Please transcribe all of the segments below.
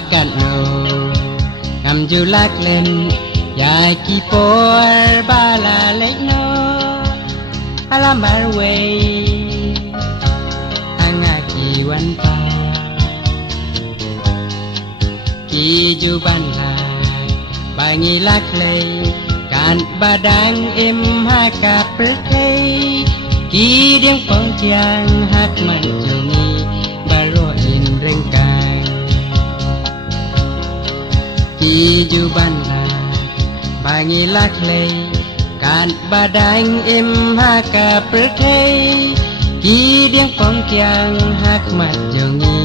akan no ngam julak len ya kipor bala lekno alamar way angaki wan pa ki juban la bangi lak lei kan badang em ha ka pertei ki ding pong tiang hak man jongi baro in rengkang ki juban la bangi lak lei kan badang em ha ka pertei ki ding pong tiang hak man jongi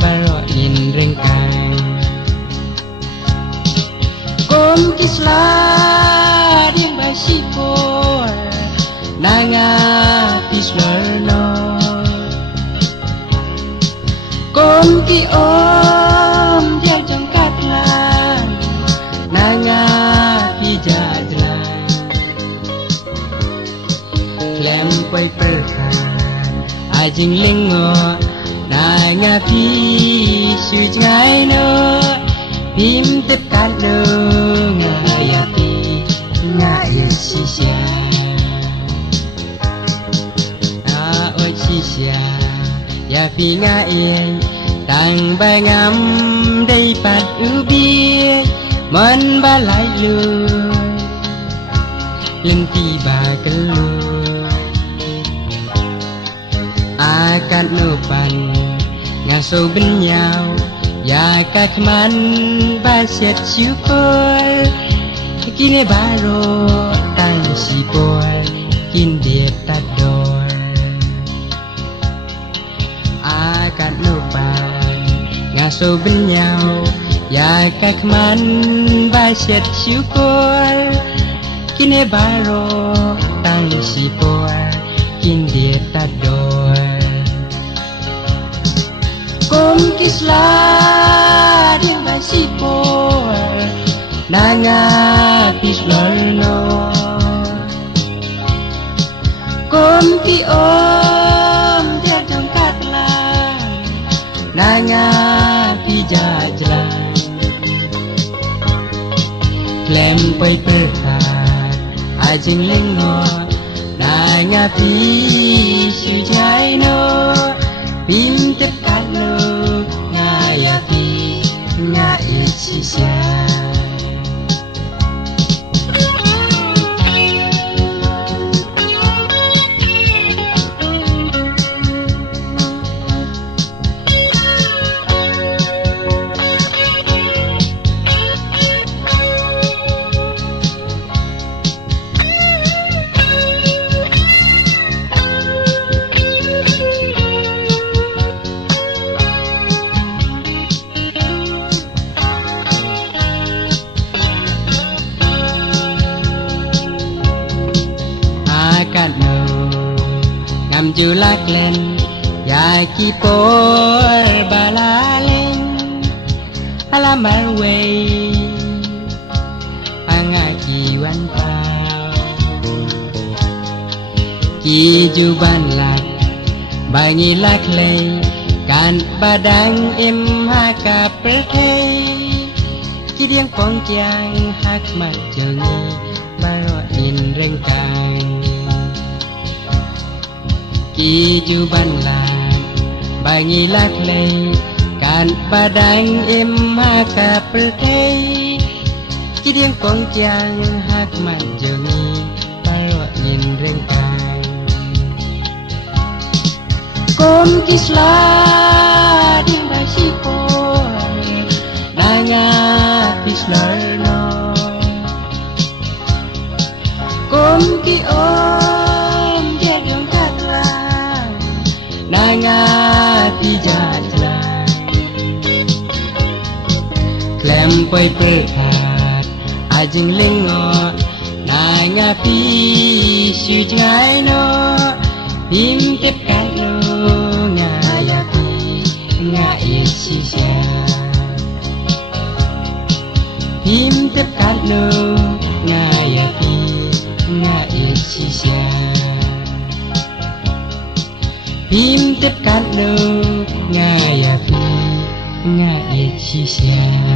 baro in rengkang Kom kisla ding bai sipor nanga pislerno Kom ki om dia jongkat lan nanga pijadlan Klem poi perkan ajing lingo nanga pi sujai no Bim tip kalo ngaya pi ngaya sisya oi sisya ya pi ngaya tang bai ngam dei pat ubi mon balai lu lem tiba kelu akan nupan ngaso benyau ya kakman basyat syukur kini baru tang sipor kin dia tador akan lupa ngaso benyau ya kakman basyat syukur kini baru tang sipor kin dia tador Kom kisla ding bai sipor nanga pislerno Kom ki om dia jongkat lan nanga pijajlan Klem poi perhat ajing lengo nanga pi sujai no Bim tip kalo ngaya pi ngaya sisya no ngam julak len ya kipor balalen alamar way angaki wan pa ki juban lak bangi lak lei kan badang em ha ka pertei ki diang pong tiang hak mat jongi baro in rengkang Ki juban lan bangi lak lei kan badang em ha ka pertei ki diang pong tiang hak man jongi baro in rengkang Kom kisla ding bai sipor nanga pislerno Kom ki om dia jongkat lan nanga pijajlan Klem poi perhat ajing lengo nanga pi sujai no Bim tip kalo ngaya pi ngaya sisya Bim tip kalo ngaya pi ngaya sisya Bim tip kalo ngaya pi ngaya 西下。